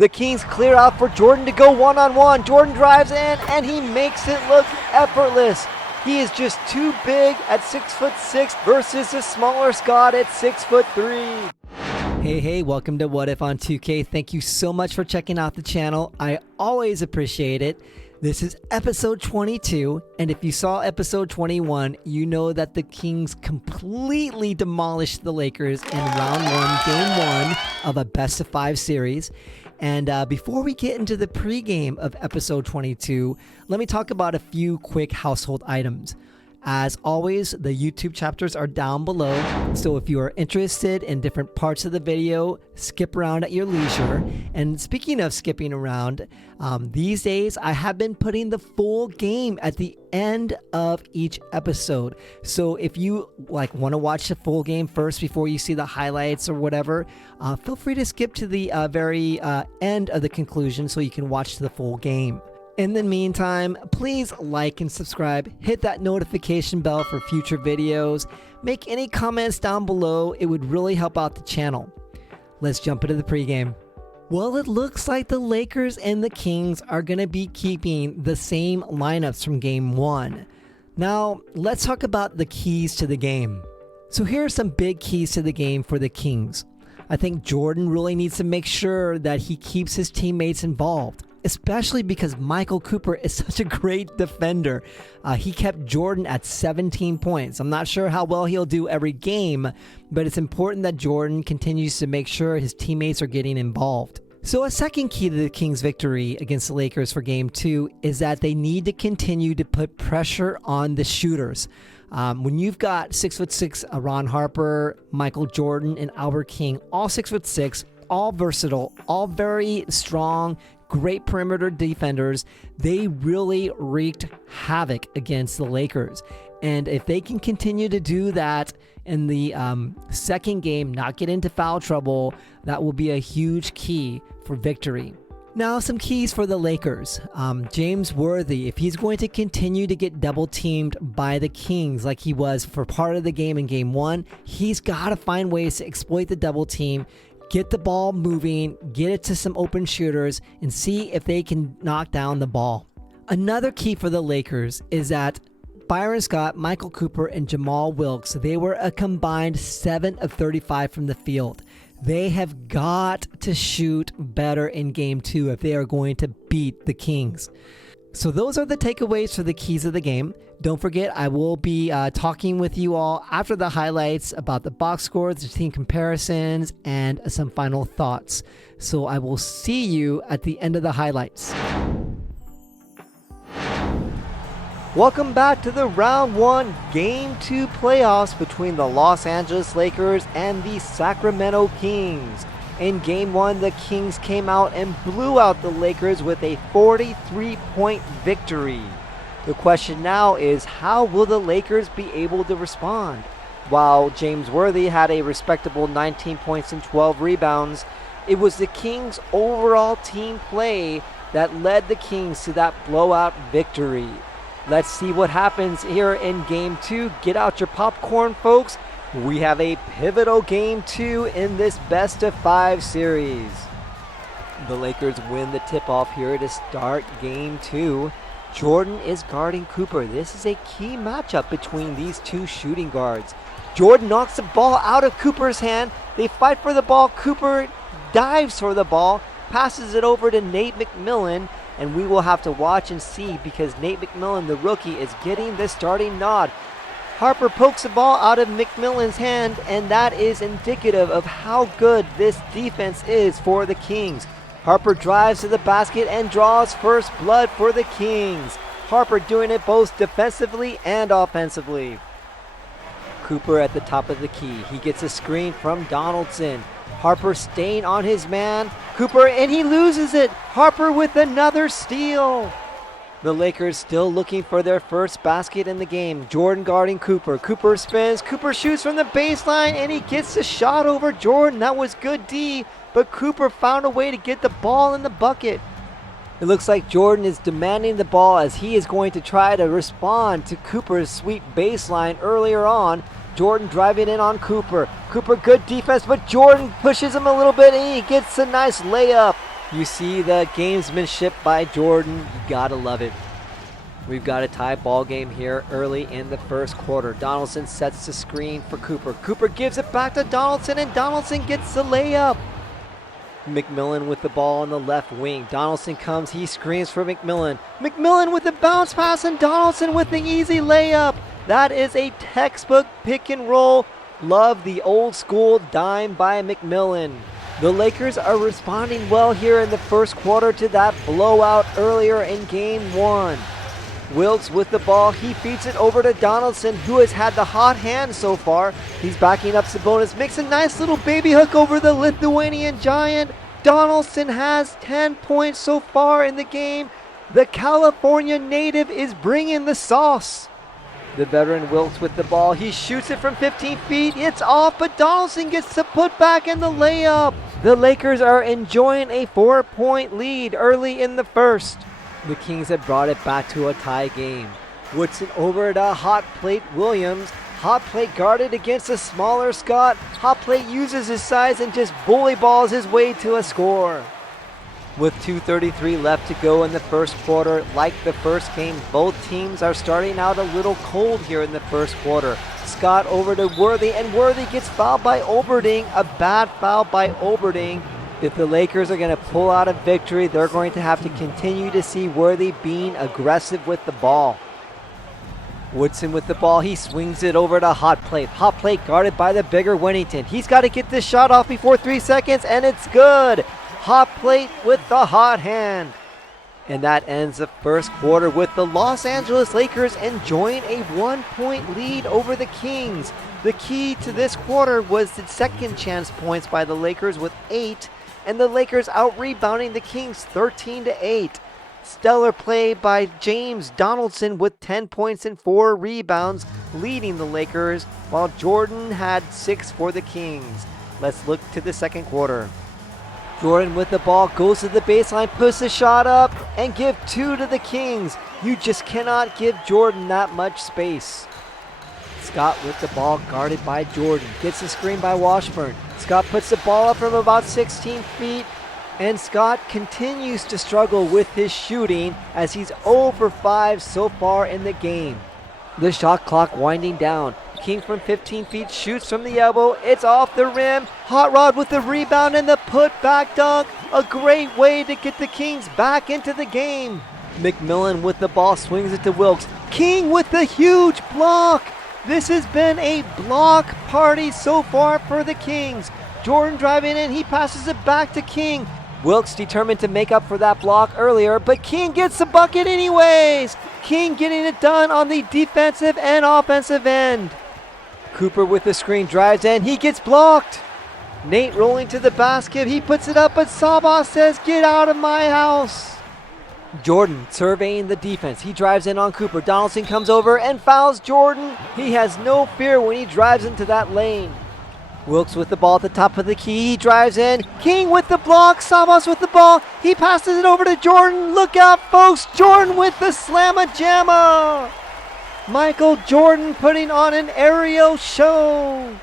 The Kings clear out for Jordan to go one-on-one. Jordan drives in, and he makes it look effortless. He is just too big at 6'6" versus a smaller Scott at 6'3". Hey, welcome to What If on 2K. Thank you so much for checking out the channel. I always appreciate it. This is episode 22, and if you saw episode 21, you know that the Kings completely demolished the Lakers in round one, game one of a best-of-5 series. And before we get into the pregame of episode 22, let me talk about a few quick household items. As always, the YouTube chapters are down below, so if you are interested in different parts of the video, skip around at your leisure. And speaking of skipping around, these days I have been putting the full game at the end of each episode. So if you want to watch the full game first before you see the highlights or whatever, feel free to skip to the very end of the conclusion so you can watch the full game. In the meantime, please like and subscribe, hit that notification bell for future videos, make any comments down below, it would really help out the channel. Let's jump into the pregame. Well, it looks like the Lakers and the Kings are going to be keeping the same lineups from game one. Now, let's talk about the keys to the game. So here are some big keys to the game for the Kings. I think Jordan really needs to make sure that he keeps his teammates involved, especially because Michael Cooper is such a great defender. He kept Jordan at 17 points. I'm not sure how well he'll do every game, but it's important that Jordan continues to make sure his teammates are getting involved. So a second key to the Kings' victory against the Lakers for game two is that they need to continue to put pressure on the shooters. When you've got 6'6" Ron Harper, Michael Jordan, and Albert King, all 6'6", all versatile, all very strong, great perimeter defenders, they really wreaked havoc against the Lakers. And if they can continue to do that in the second game, not get into foul trouble, that will be a huge key for victory. Now, some keys for the Lakers. James Worthy, if he's going to continue to get double teamed by the Kings like he was for part of the game in game one, he's got to find ways to exploit the double team, get the ball moving, get it to some open shooters, and see if they can knock down the ball. Another key for the Lakers is that Byron Scott, Michael Cooper, and Jamal Wilkes, they were a combined 7 of 35 from the field. They have got to shoot better in game two if they are going to beat the Kings. So those are the takeaways for the keys of the game. Don't forget, I will be talking with you all after the highlights about the box scores, the team comparisons, and some final thoughts. So I will see you at the end of the highlights. Welcome back to the round one, game two playoffs between the Los Angeles Lakers and the Sacramento Kings. In game one, the Kings came out and blew out the Lakers with a 43-point victory. The question now is, how will the Lakers be able to respond? While James Worthy had a respectable 19 points and 12 rebounds, it was the Kings' overall team play that led the Kings to that blowout victory. Let's see what happens here in game two. Get out your popcorn, folks. We have a pivotal game two in this best-of-5 series. The Lakers win the tip-off here to start game two. Jordan is guarding Cooper. This is a key matchup between these two shooting guards. Jordan knocks the ball out of Cooper's hand. They fight for the ball. Cooper dives for the ball, passes it over to Nate McMillan, and we will have to watch and see because Nate McMillan, the rookie, is getting the starting nod. Harper pokes the ball out of McMillan's hand, and that is indicative of how good this defense is for the Kings. Harper drives to the basket and draws first blood for the Kings. Harper doing it both defensively and offensively. Cooper at the top of the key. He gets a screen from Donaldson. Harper staying on his man. Cooper, and he loses it. Harper with another steal. The Lakers still looking for their first basket in the game. Jordan guarding Cooper. Cooper spins. Cooper shoots from the baseline, and he gets the shot over Jordan. That was good D, but Cooper found a way to get the ball in the bucket. It looks like Jordan is demanding the ball as he is going to try to respond to Cooper's sweet baseline earlier on. Jordan driving in on Cooper. Cooper, good defense, but Jordan pushes him a little bit, and he gets a nice layup. You see the gamesmanship by Jordan. You gotta love it. We've got a tie ball game here early in the first quarter. Donaldson sets the screen for Cooper. Cooper gives it back to Donaldson, and Donaldson gets the layup. McMillan with the ball on the left wing. Donaldson comes, he screens for McMillan. McMillan with the bounce pass, and Donaldson with the easy layup. That is a textbook pick and roll. Love the old school dime by McMillan. The Lakers are responding well here in the first quarter to that blowout earlier in game 1. Wilkes with the ball, he feeds it over to Donaldson, who has had the hot hand so far. He's backing up Sabonis, makes a nice little baby hook over the Lithuanian giant. Donaldson has 10 points so far in the game. The California native is bringing the sauce. The veteran Wilkes with the ball, he shoots it from 15 feet, it's off, but Donaldson gets the putback and the layup. The Lakers are enjoying a 4-point lead early in the first. The Kings have brought it back to a tie game. Woodson over to Hot Plate Williams. Hot Plate guarded against a smaller Scott. Hot Plate uses his size and just bully balls his way to a score. With 2:33 left to go in the first quarter, like the first game, both teams are starting out a little cold here in the first quarter. Scott over to Worthy, and Worthy gets fouled by Oberding. A bad foul by Oberding. If the Lakers are going to pull out a victory, they're going to have to continue to see Worthy being aggressive with the ball. Woodson with the ball, he swings it over to Hot Plate. Hot Plate guarded by the bigger Winnington. He's got to get this shot off before 3 seconds, and it's good. Hot Plate with the hot hand. And that ends the first quarter with the Los Angeles Lakers enjoying a 1-point lead over the Kings. The key to this quarter was the second chance points by the Lakers with 8, and the Lakers out-rebounding the Kings 13-8. Stellar play by James Donaldson with 10 points and 4 rebounds, leading the Lakers, while Jordan had 6 for the Kings. Let's look to the second quarter. Jordan with the ball goes to the baseline, puts the shot up, and give 2 to the Kings. You just cannot give Jordan that much space. Scott with the ball guarded by Jordan. Gets the screen by Washburn. Scott puts the ball up from about 16 feet. And Scott continues to struggle with his shooting as he's 0 for 5 so far in the game. The shot clock winding down. King from 15 feet shoots from the elbow. It's off the rim. Hot Rod with the rebound and the put-back dunk. A great way to get the Kings back into the game. McMillan with the ball swings it to Wilkes. King with the huge block. This has been a block party so far for the Kings. Jordan driving in. He passes it back to King. Wilkes determined to make up for that block earlier, but King gets the bucket anyways. King getting it done on the defensive and offensive end. Cooper with the screen drives in. He gets blocked. Nate rolling to the basket. He puts it up, but Sabah says, "Get out of my house." Jordan surveying the defense. He drives in on Cooper. Donaldson comes over and fouls Jordan. He has no fear when he drives into that lane. Wilkes with the ball at the top of the key. He drives in. King with the block. Sabas with the ball. He passes it over to Jordan. Look out, folks. Jordan with the slamma-jamma. Michael Jordan putting on an aerial show.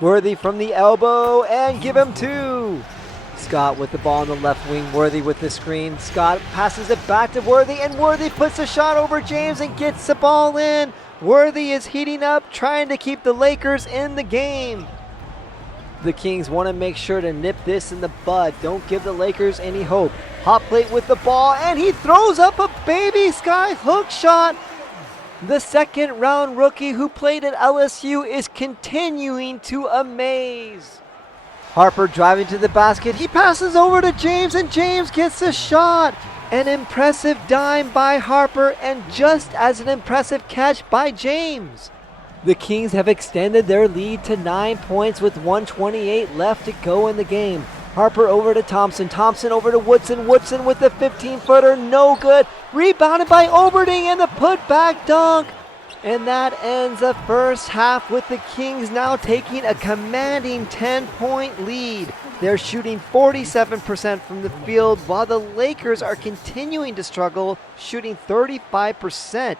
Worthy from the elbow and give him 2. Scott with the ball on the left wing. Worthy with the screen. Scott passes it back to Worthy, and Worthy puts a shot over James and gets the ball in. Worthy is heating up, trying to keep the Lakers in the game. The Kings want to make sure to nip this in the bud. Don't give the Lakers any hope. Hot Plate with the ball, and he throws up a baby sky hook shot. The second-round rookie who played at LSU is continuing to amaze. Harper driving to the basket. He passes over to James, and James gets the shot. An impressive dime by Harper, and just as an impressive catch by James. The Kings have extended their lead to 9 points with 1:28 left to go in the game. Harper over to Thompson. Thompson over to Woodson. Woodson with the 15-footer. No good. Rebounded by Oberding and the putback dunk. And that ends the first half with the Kings now taking a commanding 10-point lead. They're shooting 47% from the field, while the Lakers are continuing to struggle, shooting 35%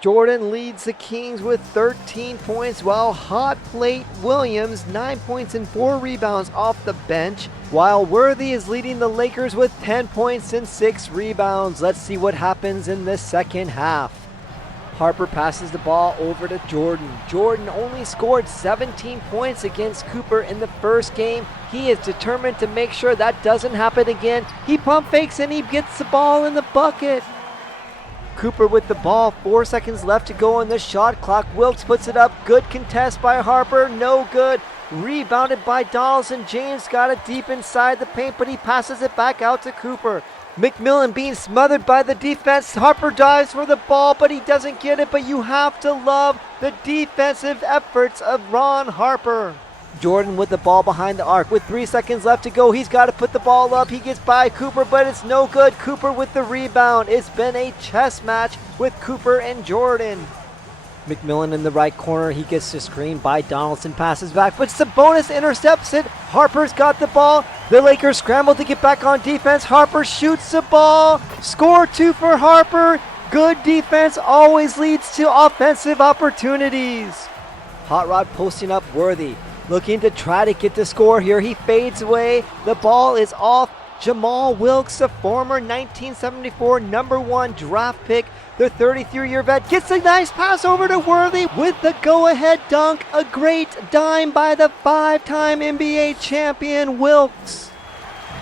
Jordan leads the Kings with 13 points, while Hot Plate Williams 9 points and 4 rebounds off the bench, while Worthy is leading the Lakers with 10 points and 6 rebounds. Let's see what happens in the second half. Harper passes the ball over to Jordan. Jordan only scored 17 points against Cooper in the first game. He is determined to make sure that doesn't happen again. He pump fakes and he gets the ball in the bucket. Cooper with the ball, 4 seconds left to go on the shot clock. Wilkes puts it up, good contest by Harper, no good. Rebounded by Donaldson. James got it deep inside the paint, but he passes it back out to Cooper. McMillan being smothered by the defense. Harper dives for the ball, but he doesn't get it, but you have to love the defensive efforts of Ron Harper. Jordan with the ball behind the arc with 3 seconds left to go. He's got to put the ball up. He gets by Cooper, but it's no good. Cooper with the rebound. It's been a chess match with Cooper and Jordan. McMillan in the right corner. He gets the screen by Donaldson. Passes back, but Sabonis intercepts it. Harper's got the ball. The Lakers scramble to get back on defense. Harper shoots the ball. Score 2 for Harper. Good defense always leads to offensive opportunities. Hot Rod posting up Worthy. Looking to try to get the score here. He fades away. The ball is off. Jamal Wilkes, a former 1974 #1 draft pick, the 33-year vet, gets a nice pass over to Worthy with the go-ahead dunk. A great dime by the 5-time NBA champion Wilkes.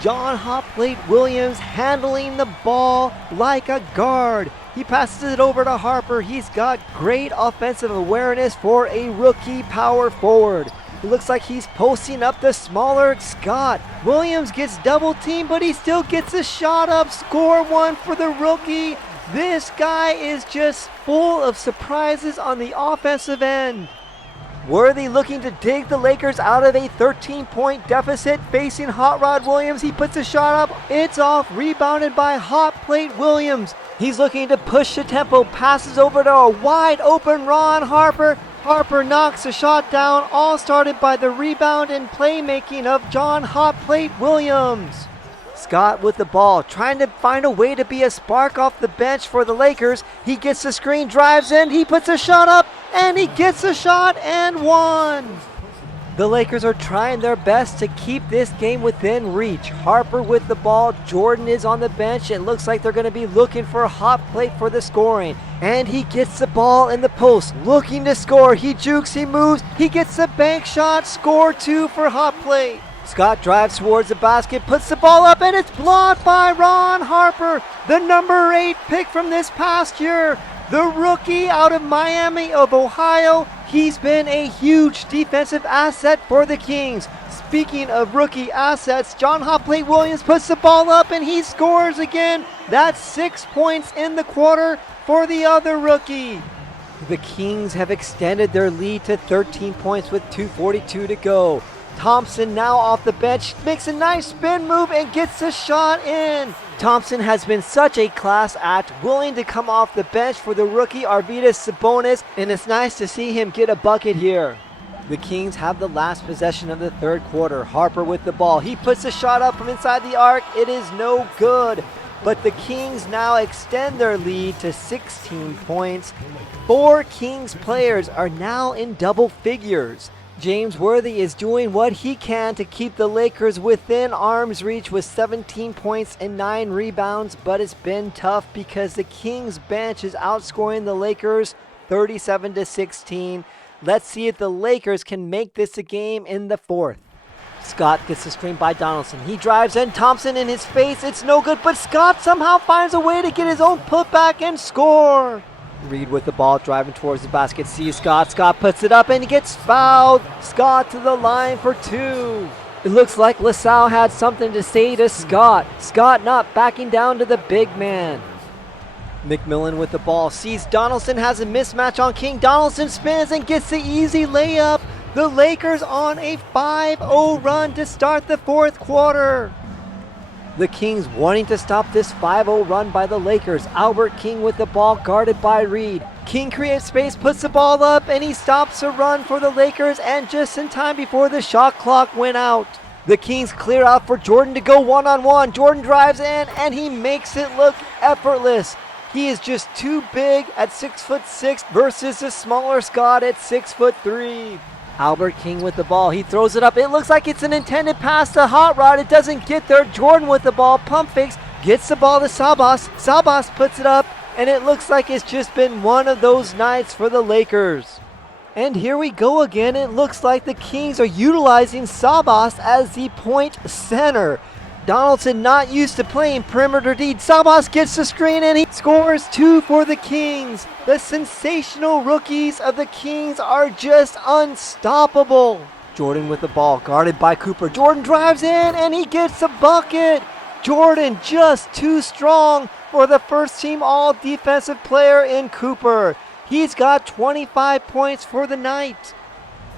John Hotplate Williams handling the ball like a guard. He passes it over to Harper. He's got great offensive awareness for a rookie power forward. It looks like he's posting up the smaller Scott. Williams gets double teamed, but he still gets a shot up. Score 1 for the rookie. This guy is just full of surprises on the offensive end. Worthy looking to dig the Lakers out of a 13-point deficit, facing Hot Rod Williams. He puts a shot up. It's off, rebounded by Hot Plate Williams. He's looking to push the tempo, passes over to a wide open Ron Harper. Harper knocks the shot down, all started by the rebound and playmaking of John Hot Plate Williams. Scott with the ball, trying to find a way to be a spark off the bench for the Lakers. He gets the screen, drives in, he puts a shot up, and he gets a shot and one. The Lakers are trying their best to keep this game within reach. Harper with the ball, Jordan is on the bench. It looks like they're going to be looking for a hot plate for the scoring. And he gets the ball in the post, looking to score. He jukes, he moves, he gets the bank shot. Score 2 for Hot Plate. Scott drives towards the basket, puts the ball up, and it's blocked by Ron Harper, the number 8 pick from this past year. The rookie out of Miami of Ohio. He's been a huge defensive asset for the Kings. Speaking of rookie assets, John Hotplate Williams puts the ball up and he scores again. That's 6 points in the quarter for the other rookie. The Kings have extended their lead to 13 points with 2:42 to go. Thompson now off the bench, makes a nice spin move and gets the shot in. Thompson has been such a class act, willing to come off the bench for the rookie Arvydas Sabonis, and it's nice to see him get a bucket here. The Kings have the last possession of the third quarter. Harper with the ball. He puts a shot up from inside the arc. It is no good. But the Kings now extend their lead to 16 points. 4 Kings players are now in double figures. James Worthy is doing what he can to keep the Lakers within arm's reach with 17 points and 9 rebounds, but it's been tough because the Kings bench is outscoring the Lakers 37-16. Let's see if the Lakers can make this a game in the fourth. Scott gets the screen by Donaldson. He drives in, Thompson in his face. It's no good, but Scott somehow finds a way to get his own putback and score. Reed with the ball, driving towards the basket, sees Scott. Scott puts it up and he gets fouled. Scott to the line for 2. It looks like LaSalle had something to say to Scott. Scott not backing down to the big man. McMillan with the ball, sees Donaldson has a mismatch on King. Donaldson spins and gets the easy layup. The Lakers on a 5-0 run to start the fourth quarter. The Kings wanting to stop this 5-0 run by the Lakers. Albert King with the ball, guarded by Reed. King creates space, puts the ball up, and he stops a run for the Lakers, and just in time before the shot clock went out. The Kings clear out for Jordan to go one-on-one. Jordan drives in, and he makes it look effortless. He is just too big at 6'6" versus the smaller Scott at 6'3". Albert King with the ball. He throws it up. It looks like it's an intended pass to Hot Rod. It doesn't get there. Jordan with the ball. Pump fakes. Gets the ball to Sabas. Sabas puts it up. And it looks like it's just been one of those nights for the Lakers. And here we go again. It looks like the Kings are utilizing Sabas as the point center. Donaldson not used to playing perimeter D. Sabas gets the screen and he scores 2 for the Kings. The sensational rookies of the Kings are just unstoppable. Jordan with the ball, guarded by Cooper. Jordan drives in and he gets the bucket. Jordan just too strong for the first team all defensive player in Cooper. He's got 25 points for the night.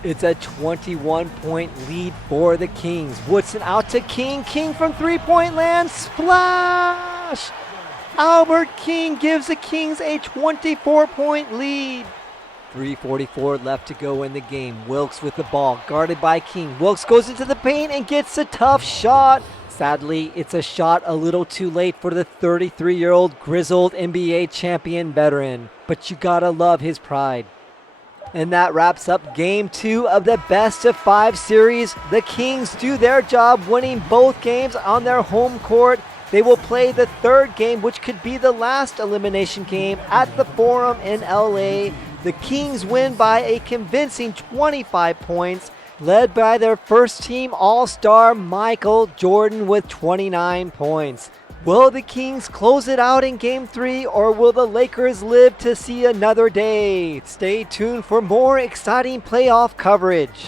It's a 21-point lead for the Kings. Woodson out to King. King from three-point land. Splash! Albert King gives the Kings a 24-point lead. 3:44 left to go in the game. Wilkes with the ball, guarded by King. Wilkes goes into the paint and gets a tough shot. Sadly, it's a shot a little too late for the 33-year-old grizzled NBA champion veteran. But you gotta love his pride. And that wraps up Game 2 of the best-of-5 series. The Kings do their job, winning both games on their home court. They will play the third game, which could be the last elimination game, at the Forum in LA. The Kings win by a convincing 25 points, led by their first-team All-Star Michael Jordan with 29 points. Will the Kings close it out in Game 3, or will the Lakers live to see another day? Stay tuned for more exciting playoff coverage.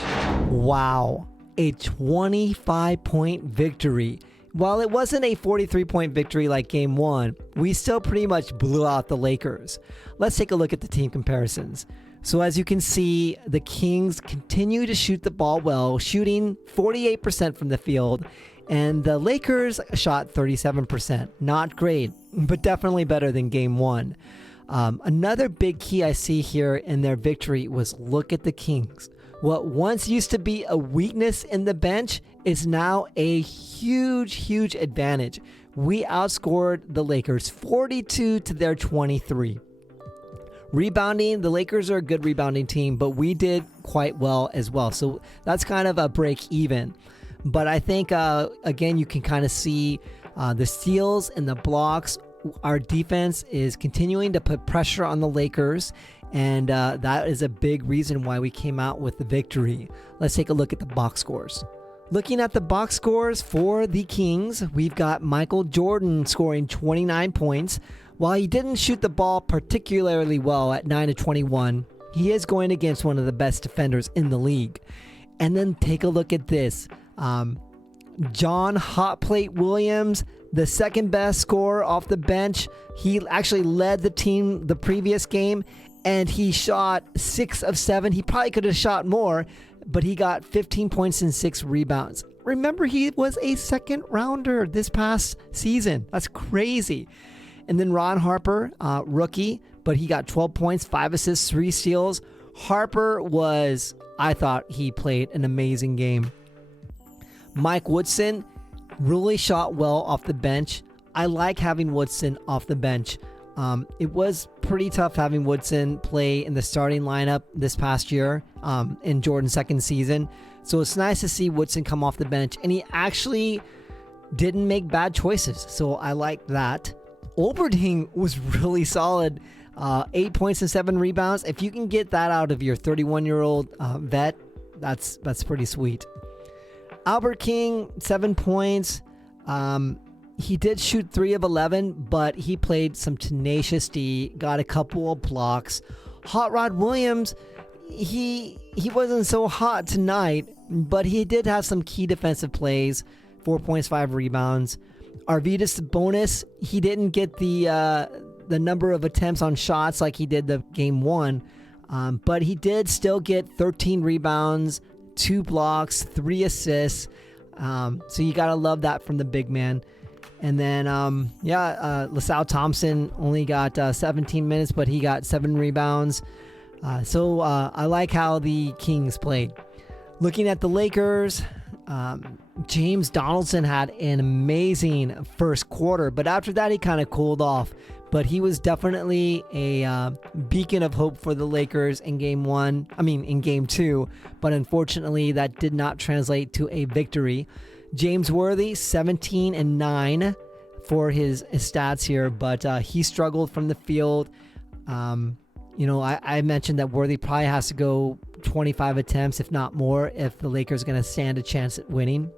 Wow, a 25-point victory. While it wasn't a 43-point victory like Game 1, we still pretty much blew out the Lakers. Let's take a look at the team comparisons. So as you can see, the Kings continue to shoot the ball well, shooting 48% from the field. And the Lakers shot 37%. Not great, but definitely better than Game 1. Another big key I see here in their victory was look at the Kings. What once used to be a weakness in the bench is now a huge advantage. We outscored the Lakers 42 to their 23. Rebounding, the Lakers are a good rebounding team, but we did quite well as well. So that's kind of a break even. But I think, again, you can kind of see the steals and the blocks. Our defense is continuing to put pressure on the Lakers, and that is a big reason why we came out with the victory. Let's take a look at the box scores. Looking at the box scores for the Kings, we've got Michael Jordan scoring 29 points. While he didn't shoot the ball particularly well at 9 of 21, he is going against one of the best defenders in the league. And then take a look at this. John Hotplate Williams, the second best scorer off the bench. He actually led the team the previous game, and he shot 6 of 7. He probably could have shot more, but he got 15 points and 6 rebounds. Remember, he was a second rounder this past season. That's crazy. And then Ron Harper, rookie, but he got 12 points, 5 assists, 3 steals. Harper I thought he played an amazing game. Mike Woodson really shot well off the bench. I like having Woodson off the bench. It was pretty tough having Woodson play in the starting lineup this past year in Jordan's second season. So it's nice to see Woodson come off the bench, and he actually didn't make bad choices. So I like that. Olberding was really solid. 8 points and 7 rebounds. If you can get that out of your 31-year-old vet, that's pretty sweet. Albert King, 7 points. He did shoot 3 of 11, but he played some tenacious D, got a couple of blocks. Hot Rod Williams, he wasn't so hot tonight, but he did have some key defensive plays, 4 points, 5 rebounds. Arvydas Sabonis, he didn't get the number of attempts on shots like he did the game 1, but he did still get 13 rebounds, 2 blocks, 3 assists. So you gotta love that from the big man. And then LaSalle Thompson only got 17 minutes, but he got 7 rebounds. So I like how the Kings played. Looking at the Lakers, James Donaldson had an amazing first quarter, but after that he kind of cooled off. but he was definitely a beacon of hope for the Lakers in game 2, but unfortunately that did not translate to a victory. James Worthy, 17-9 for his stats here, but he struggled from the field. I mentioned that Worthy probably has to go 25 attempts, if not more, if the Lakers are going to stand a chance at winning.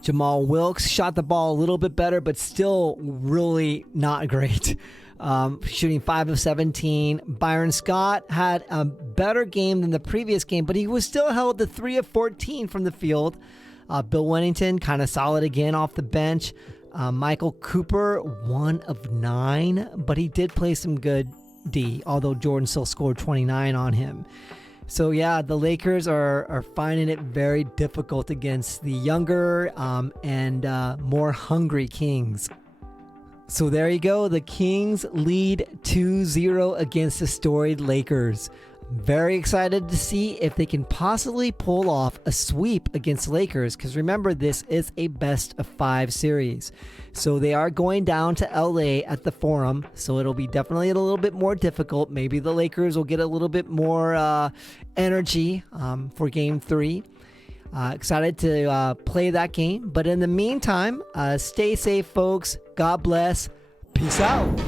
Jamal Wilkes shot the ball a little bit better, but still really not great. Shooting 5 of 17. Byron Scott had a better game than the previous game, but he was still held to 3 of 14 from the field. Bill Wennington, kind of solid again off the bench. Michael Cooper, 1 of 9, but he did play some good D, although Jordan still scored 29 on him. So yeah, the Lakers are finding it very difficult against the younger and more hungry Kings. So there you go. The Kings lead 2-0 against the storied Lakers. Very excited to see if they can possibly pull off a sweep against Lakers, because remember, this is a best of 5 series. So they are going down to LA at the Forum, so it'll be definitely a little bit more difficult. Maybe the Lakers will get a little bit more energy for game 3. Excited to play that game. But in the meantime, stay safe, folks. God bless. Peace out.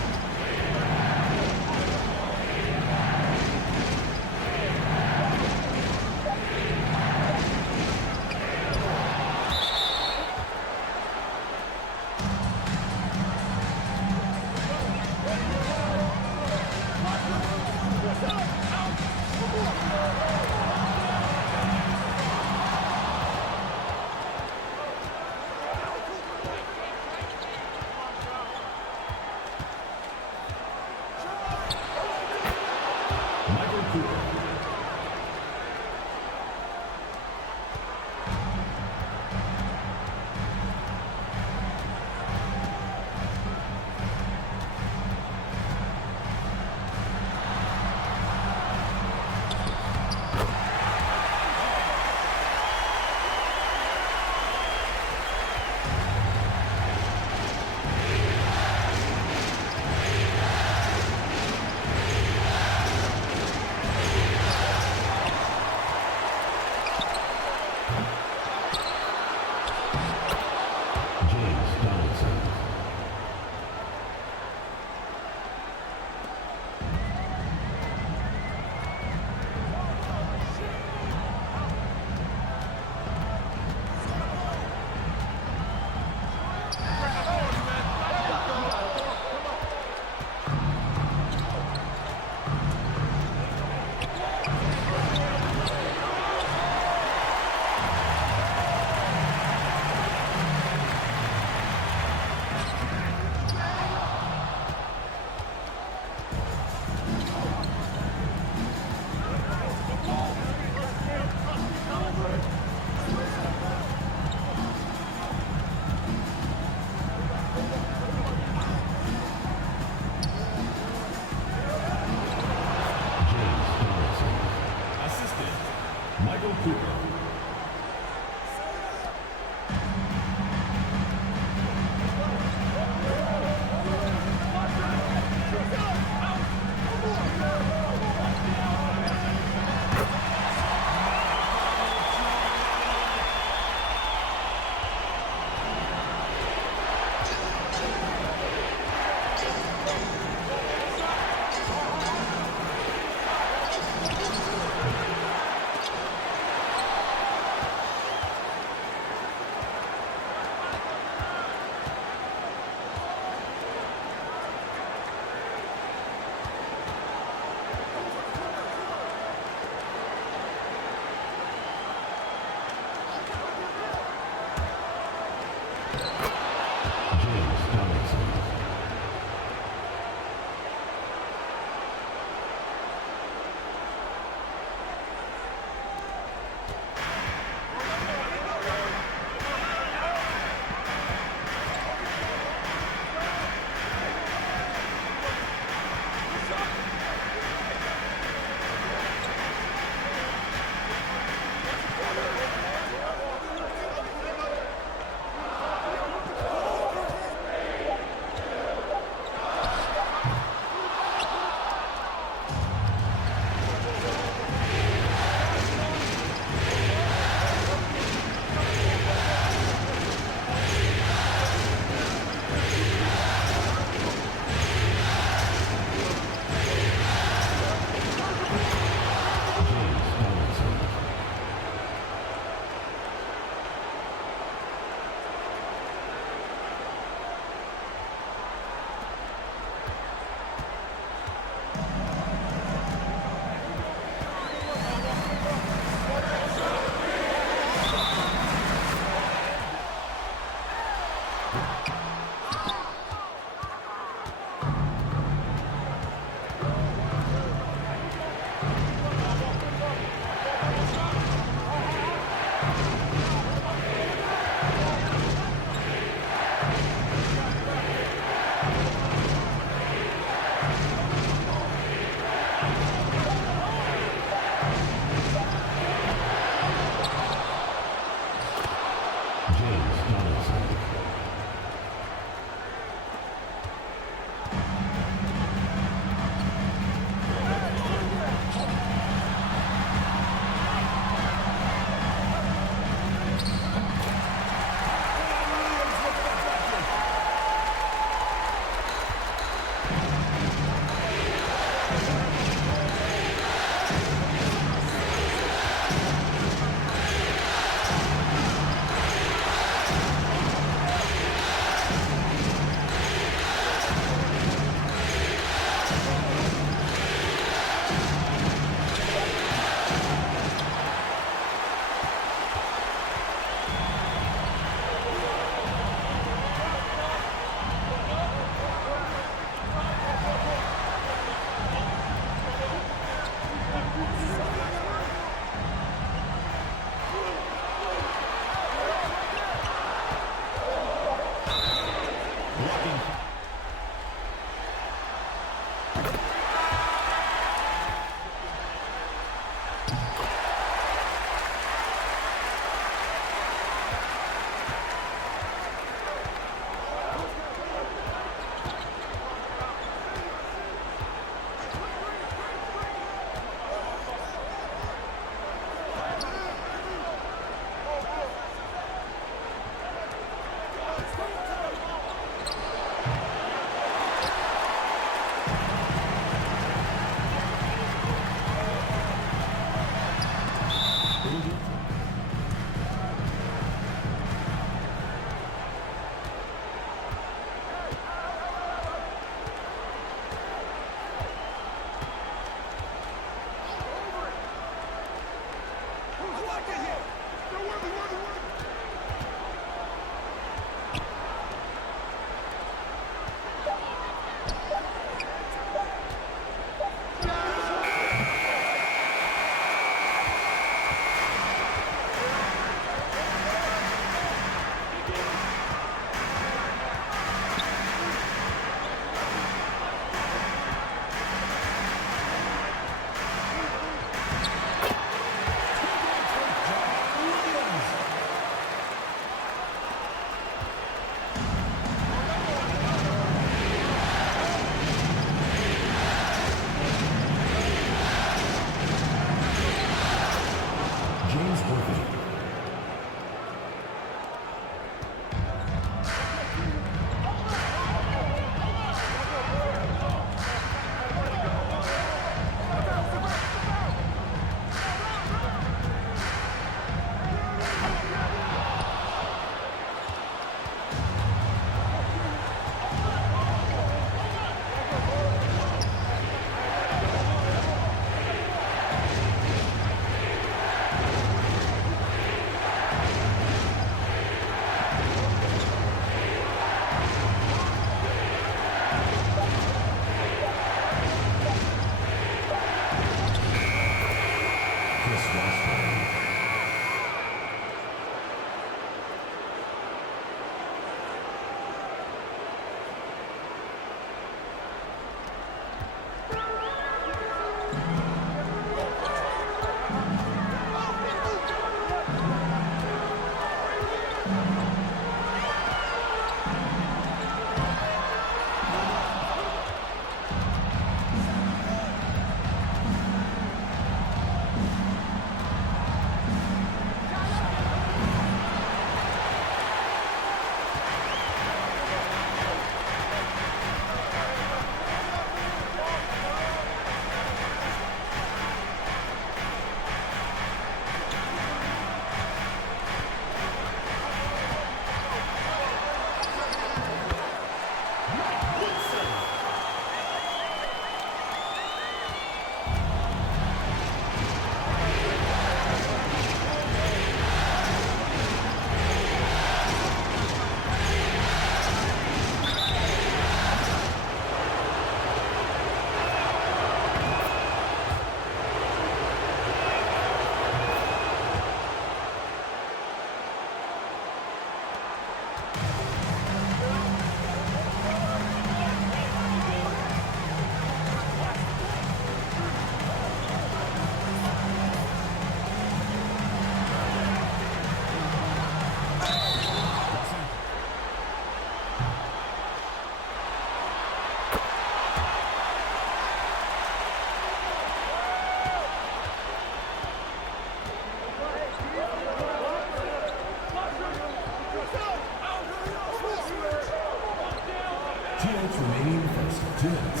Teammates remaining first 2 minutes.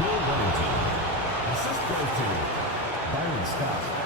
Bill Reddington. Assist goes to Byron Scott.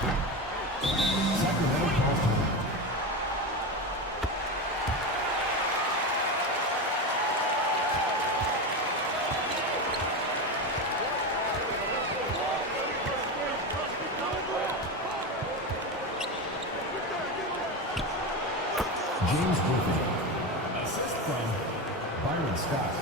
Sacramento calls timeout. James Griffin. Assist from Byron Scott.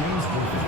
James Griffin.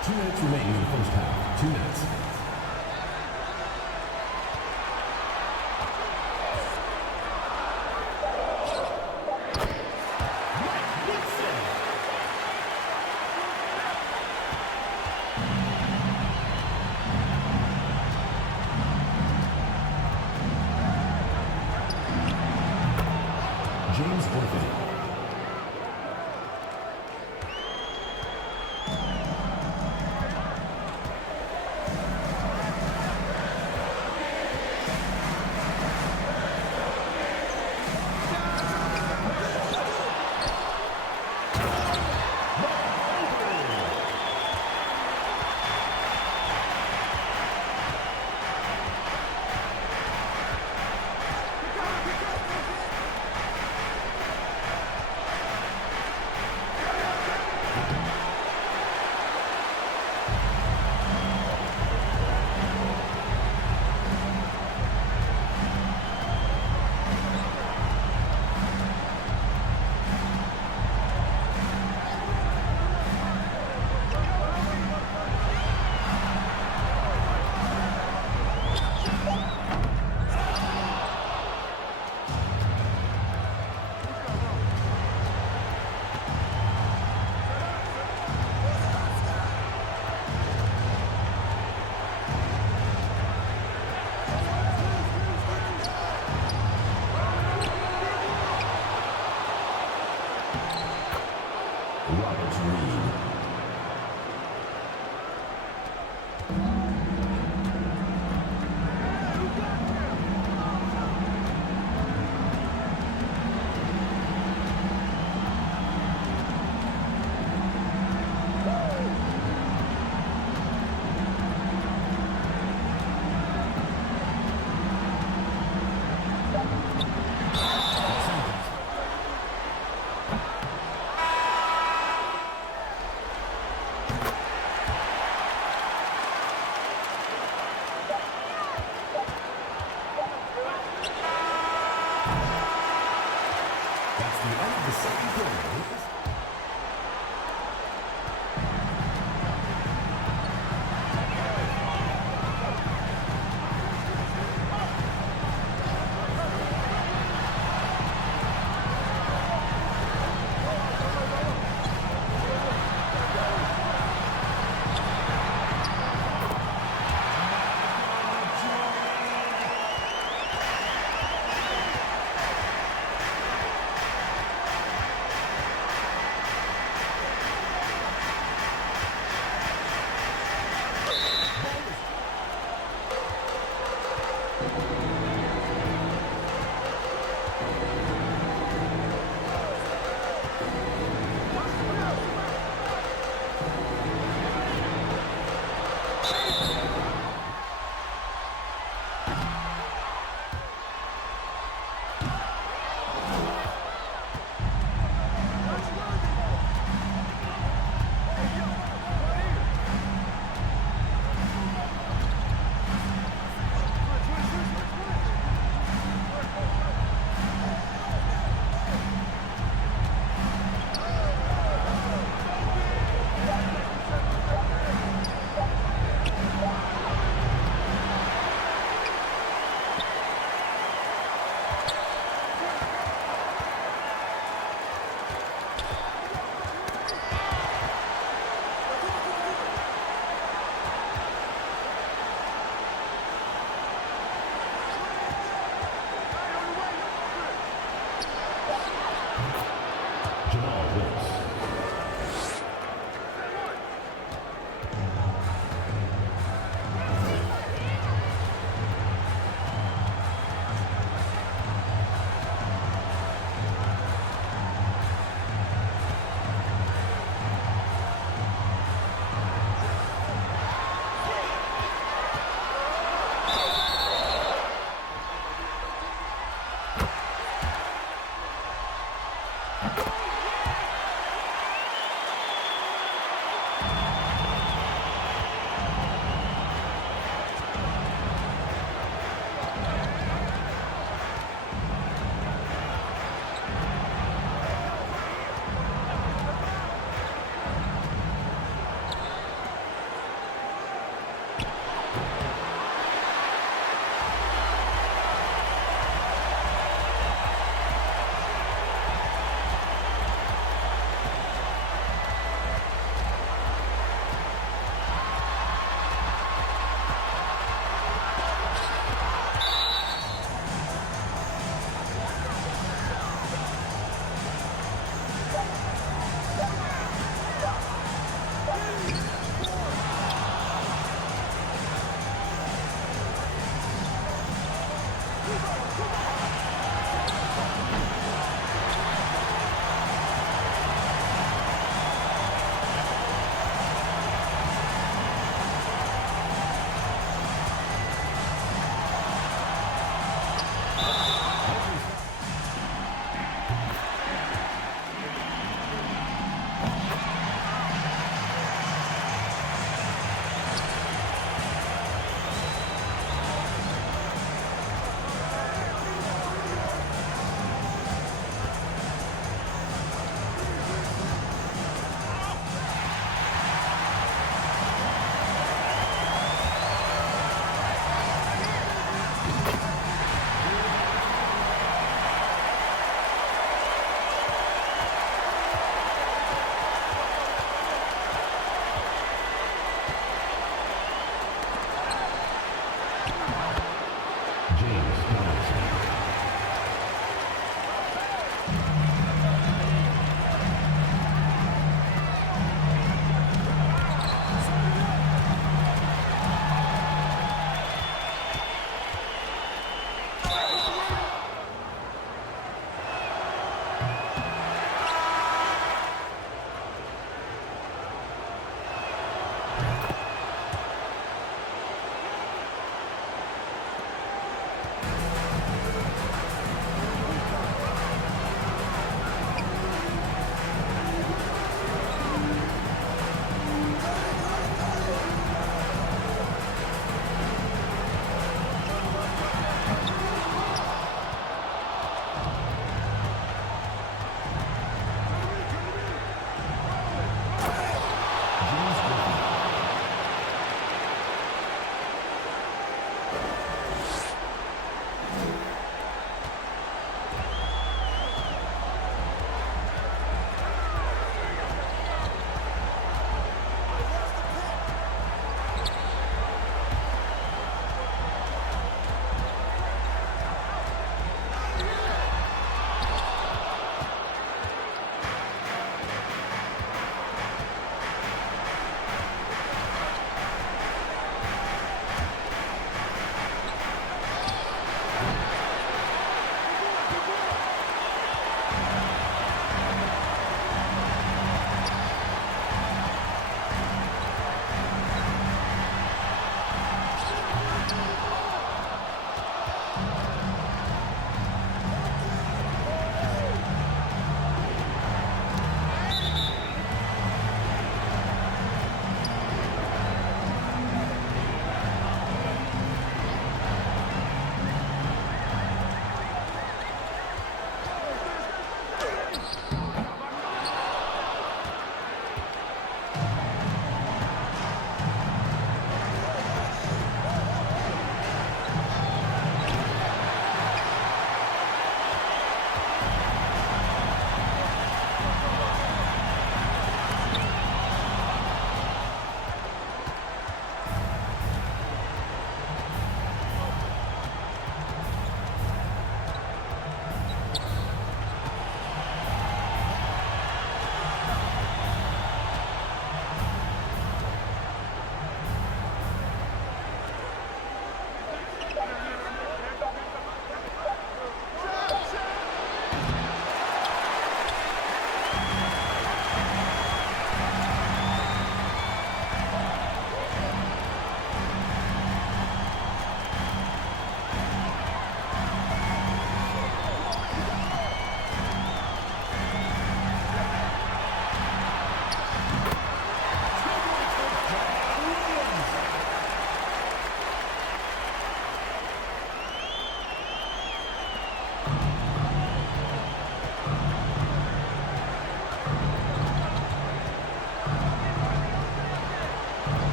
Two minutes remaining in the first half. 2 minutes. James Griffin.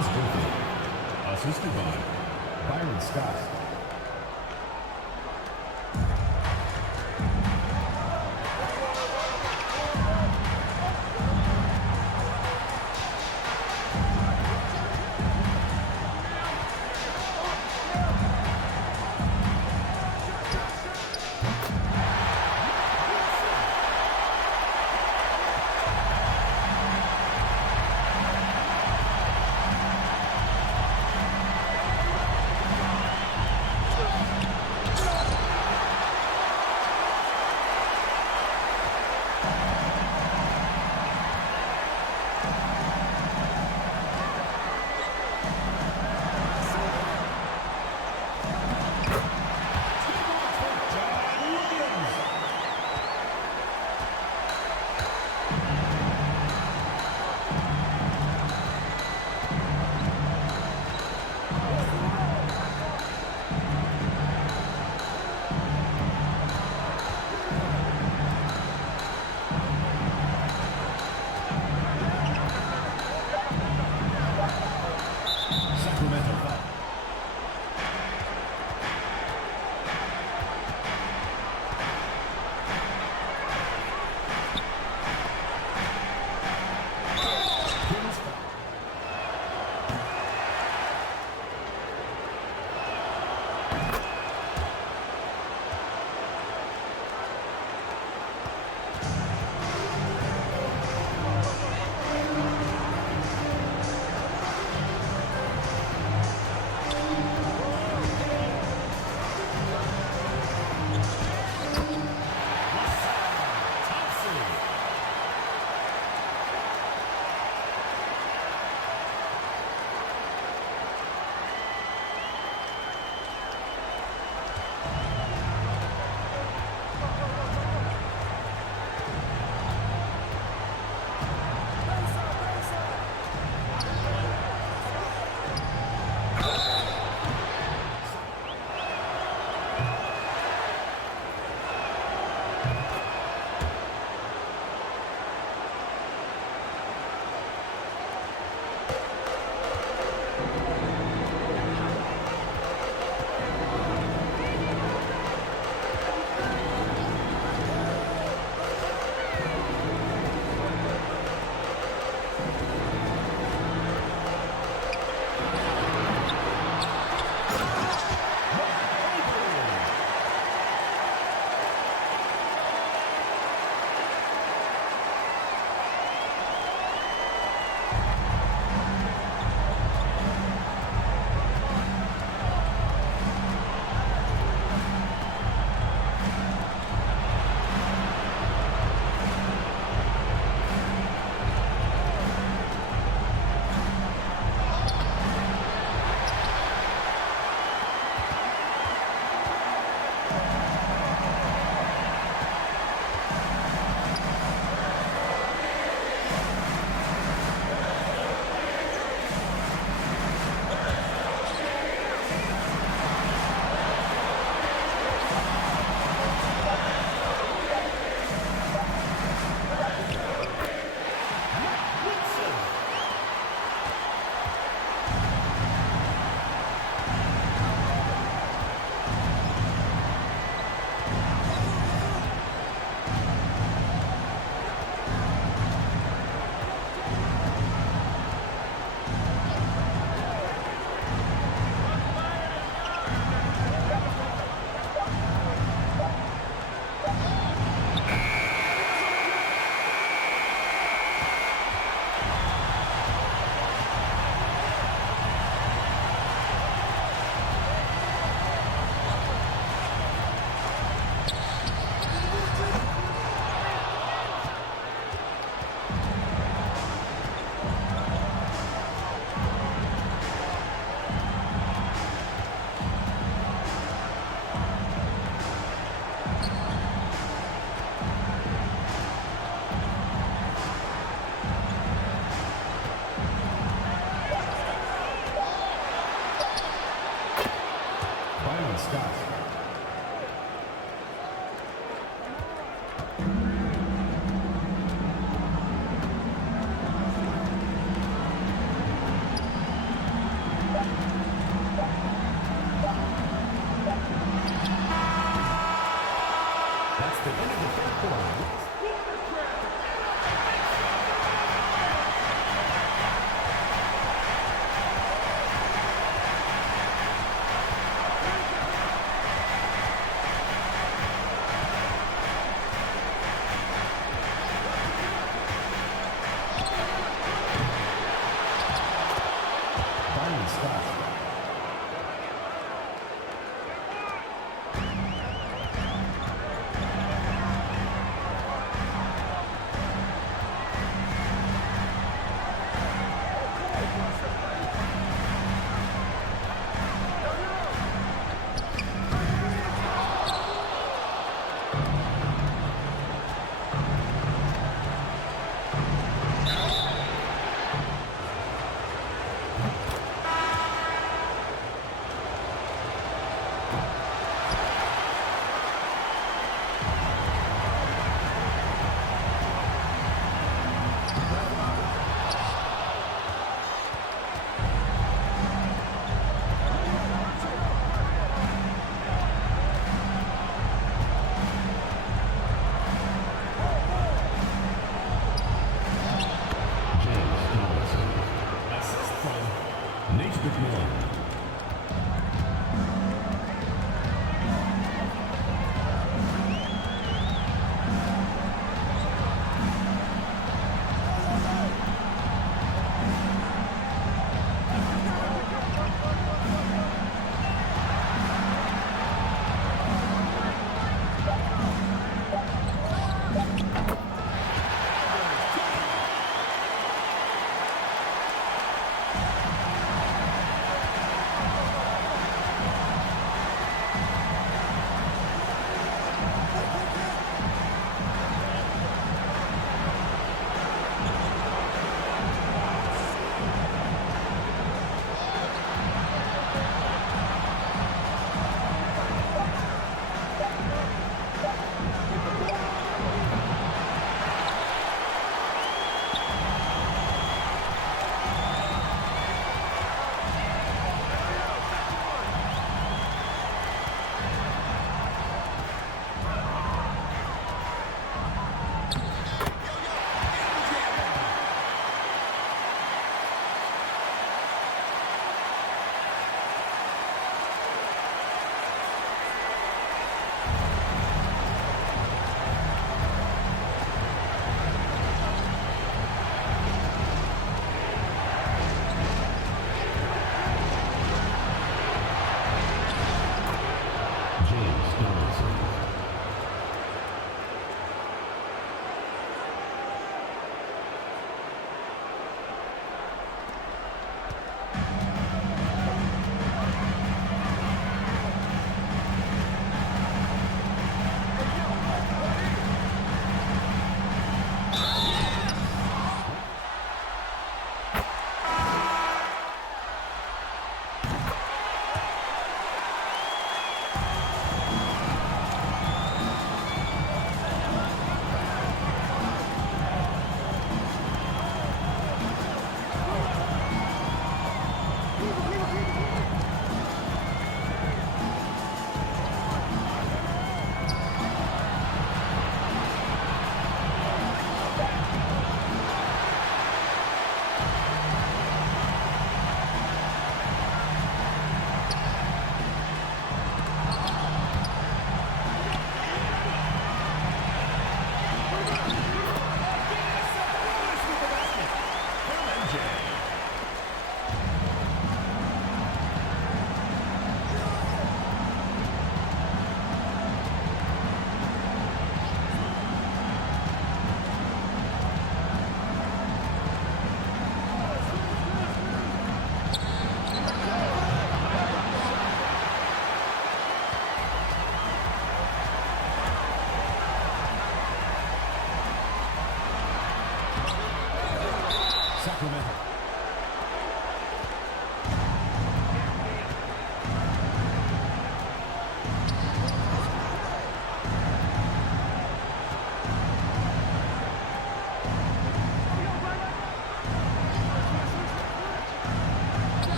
James Griffin. Assisted by Byron Scott.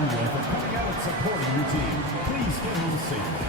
everyone for coming out and supporting your team. Please get home safely.